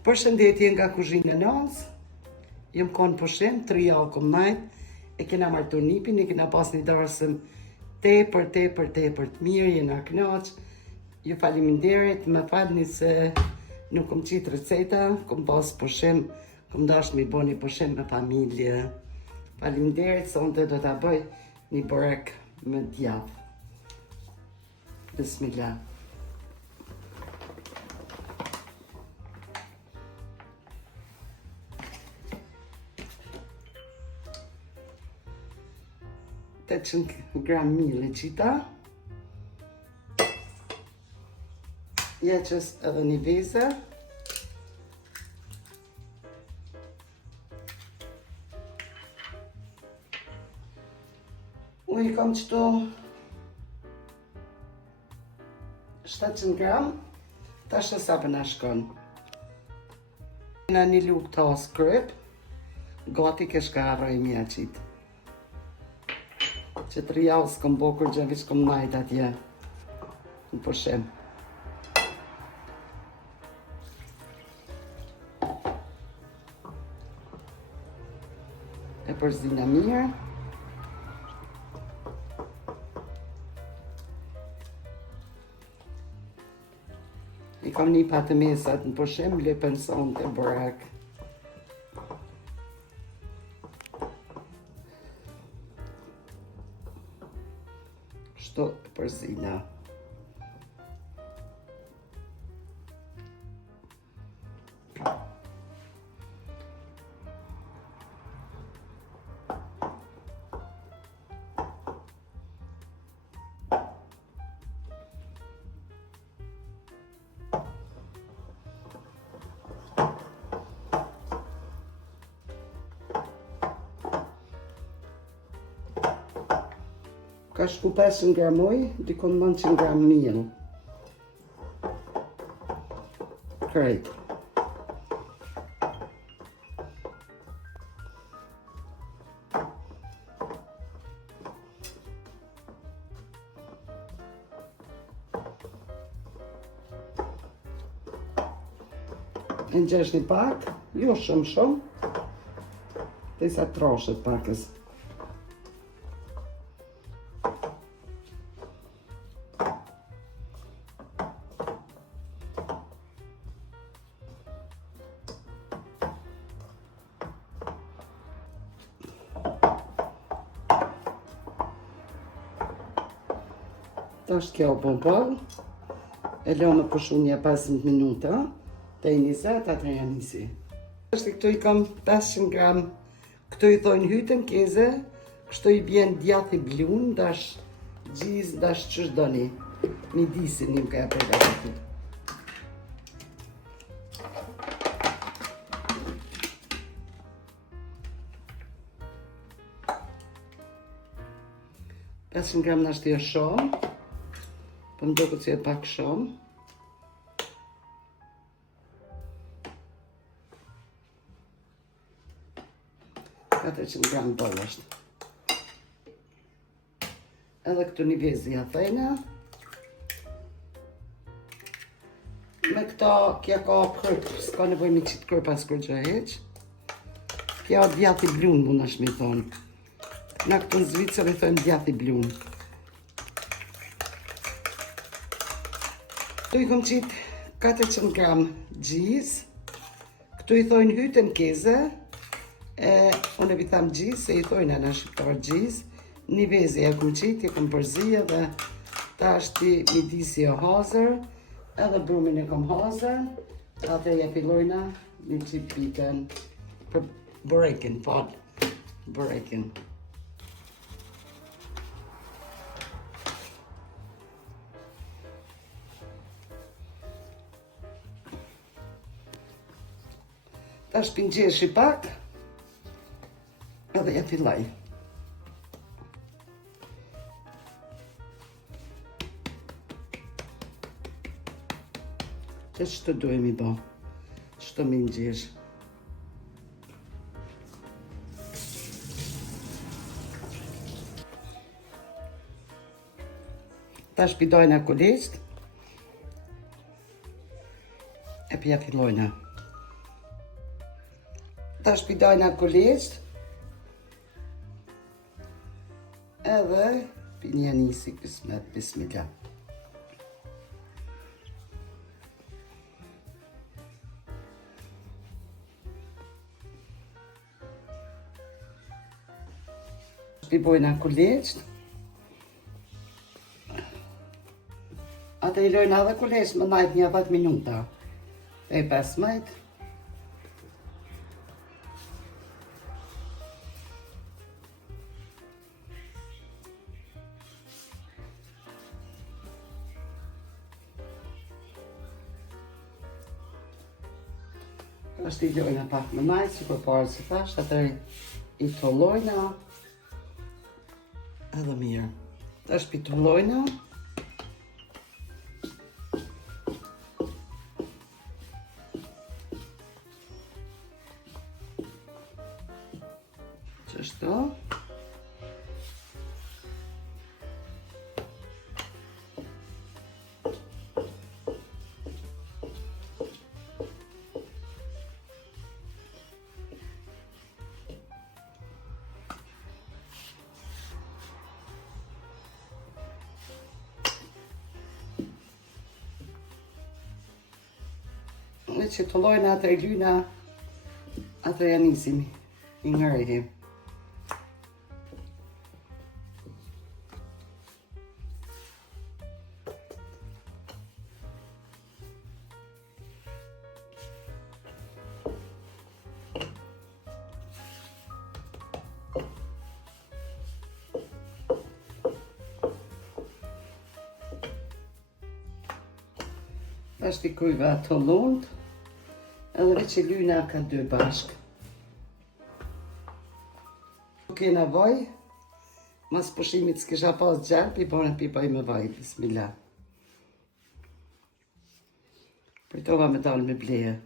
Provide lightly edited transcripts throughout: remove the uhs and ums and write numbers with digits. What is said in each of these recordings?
Përshëndetje nga kuzhina Naz. Jem konë pushim, 3 javë kom najt. E kena martu nipin, e kena pas një darësëm tepër të mirë, jena knaq. Ju faleminderit, më falni se nuk kom qitë receta, kom pas pushim, kom dash mi bo një pushim me familje. Faleminderit, sonte do ta bëj një burek me djath. Bismillah. Të 800 gram mili qita. Jeqës edhe një veze. Unë i kam qëto 700 gram, ta shë sa për në shkon. Në një luk të os kryp, gati kesh ka arroj mja qitë. Që 3 javë s'kom bo kur gjë, vish kom najt atje në pushim. E përzina mirë. I kam një patë mesat në pushim, lipën son të burek. Shto përzina. Ka shku 500 gram ujë, dikon 900 gram miell. Krejt. E ngjesh një pak, jo shumë, dhe sa troshet pakës. Ta është kjo bombol, e leo me pushu një 15 minuta, të i 20, atë e nisi. Këtu i kam 500 gram, këtu i thojnë hytën keze, kështu i bjen djath i blun, dash gjiz, dash qështë doni, midisi një ka e përgatitur. Pesën gram në ashtë jo shumë, për më do këtë si e pak shumë. Ka 300 gram dollë është. Edhe këtu një vezi athejna. Me këta, kja ka kërp, s'ka nevoj me qitë kërp as kur gjë heq. Kja o djath i blun, mund është mi thonë. Na këtu në Zvicër i thonë djath i blun. Këtu i kom qitë 400 gram gjiz, këtu i thojnë hytën keze, unë e vi tham gjiz, se i thojnë anë shqiptar gjiz, një vezi e kom qitë, i kom përzija dhe ta është i midisi o hazër, edhe brumin e kom hazër, atë e fillojna një qitë pikën për burekin, burekin. Ta shpingjesh i pak, edhe ja fillaj. Që të duhem i bo, që të mingjesh. Ta shpidojna kulisht, e pja fillojna. Ta shpidajna kolegjt. Edhe pinja nisi kismet, bismillah. Shpibojna kolegjt. Ata I lojnë edhe kolegjt më najt një 10 minuta. E 15. Ashtë I lojna pak më najt, si për parë si thash, atër I tollojna. Edhe mirë. Tash pi tollojna. Qështu. Në që të lojnë atër lyna, atër janë nisim I ngërëhim. Ashtë I kujve ato lund, edhe veç I lyna ka 2 bashk. Kena vaj, mas pushimit s'kisha pas gjallë, pi bane pi baj me vaj, bismillah. Pritova me dalë me bleje.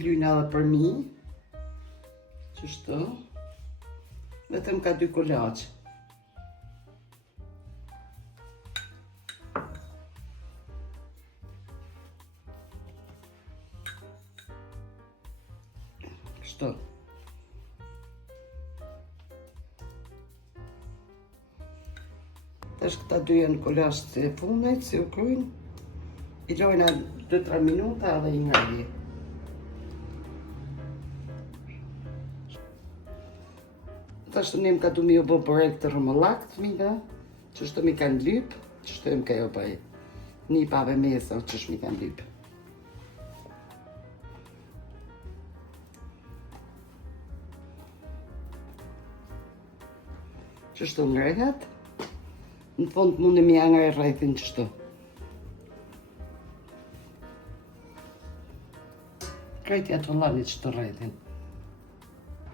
Glyna edhe për mi, qështu, vetëm ka 2 kolaq. Kështu. Tash këta 2 janë kolaq të fundit, si u kryin, I lojna 2-3 minuta edhe I ngërje. Tashtë një më ka du mi u bo përrek të rëmëllak të mive, qështu mi kanë lyp, qështu më ka jo bëj një pave mesa, qështu mi kanë lyp. Qështu ngrehet, në fund mundi mi angre rrejthin qështu. Krejtja të lani qështu rrejthin.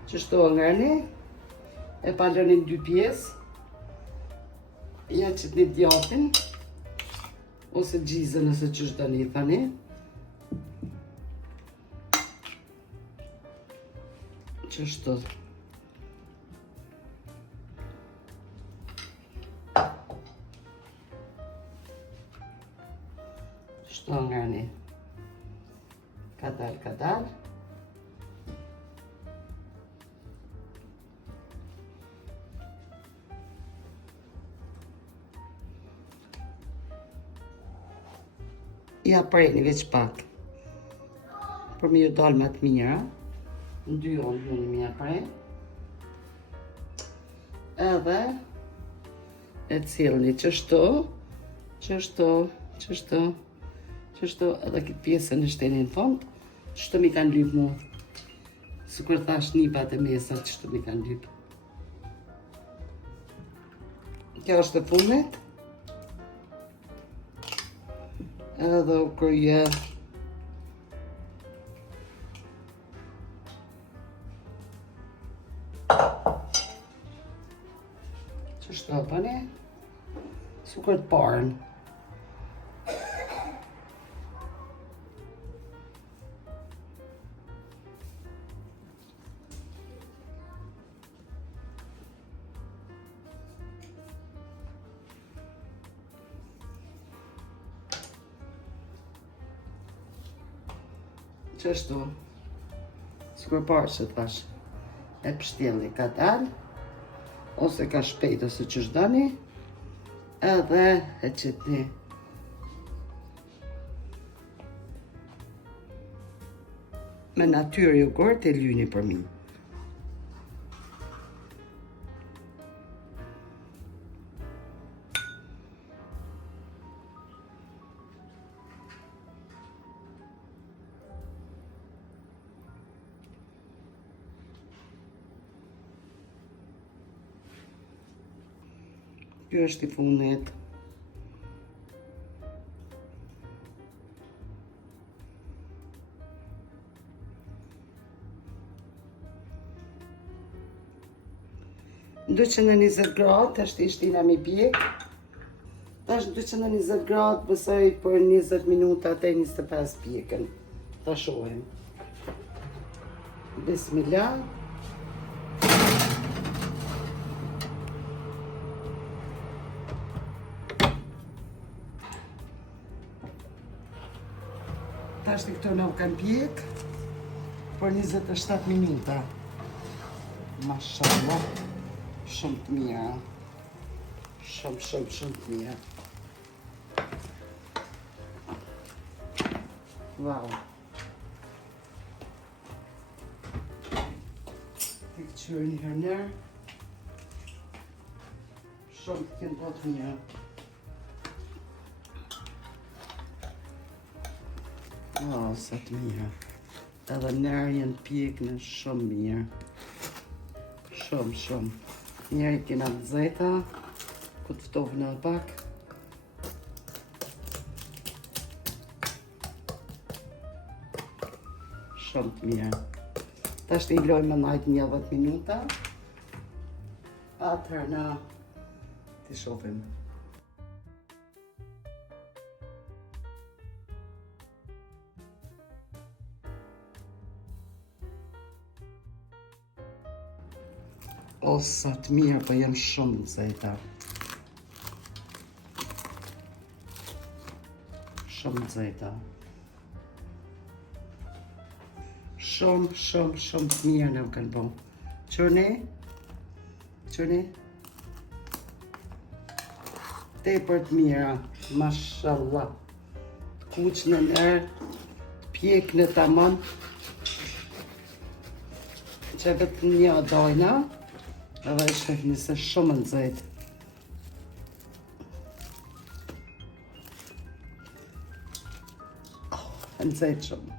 Qështu ngreni, e palënin 2 pjesë, ja qëtë një djatin, ose gjizën nëse qështë da një thani. Qështu. Qështu ngrani. Kadal, kadal. Ja prejni veç pak, për mi ju dalë më të mira, në 2 orë mundi mi ja prej. Edhe, e cilëni qështu, qështu, qështu, qështu, edhe këtë pjesën e shteni në fond, qështu mi kanë lyp mu, së kërë thash nipat e mesat, qështu mi kanë lyp. Kjo është e fundit. Edhe u kryje qështu apani sukur të parën. Qështu, sikur parë që thash, e pështjelli ka dalë, ose ka shpejt ose që shdani, edhe e qitni. Me natyrë jogurt e lyni për mi. Kjo është i fundit. Në 220 gradë, është ishtina mi pjek. Tash në 220 gradë bësoj për 20 minuta te 25 pjekën. Ta shohim. Bismillah. Tash të këto nuk kanë pjek për 27 minuta. Mashallah, shumë të mira. Shumë të mira. Wow. Të këqyrë një herë nërë. Shumë të kënë po të mira. Sa të mirë. Edhe nërë jenë pjek në shumë mirë. Shumë. Njerë kena të zeta, ku të ftovë në pak. Shumë të mirë. Ta shtë i lojmë në najtë 10 minuta. Atër na të shofim. O, sa të mirë, po jenë shumë në zeta. Shumë në zeta. Shumë të mirë në më kanë bo. Qërni? Tepër të mira, mashallah. Të kuqë në nërë, të pjek në tamam. Që vetë një dojna. Edhe e shefni se shumë në zejtë. Në zejtë shumë.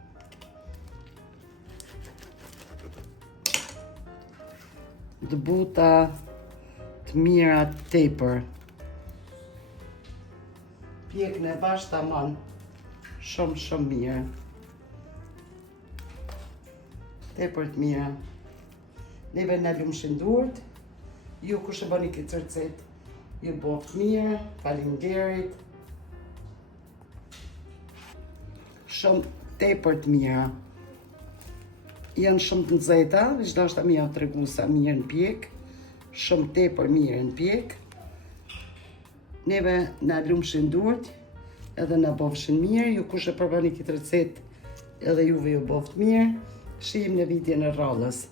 Dëbuta të mira tepër. Pjek në bashkë të amon. Shumë mirë. Tepër të mira. Neve në lumë shëndurët. Ju kush e bëni këtë recetë, ju boft mirë, faleminderit. Shumë tepër të mira. Janë shumë të nxehta, veç dashta mi ja tregu sa mirë në pjek. Shumë tepër mirë në pjek. Neve na lumshin durët, edhe na bofshin mirë. Ju kush e përbëni këtë recetë, edhe juve ju boft mirë. Shihim në videon e radhës.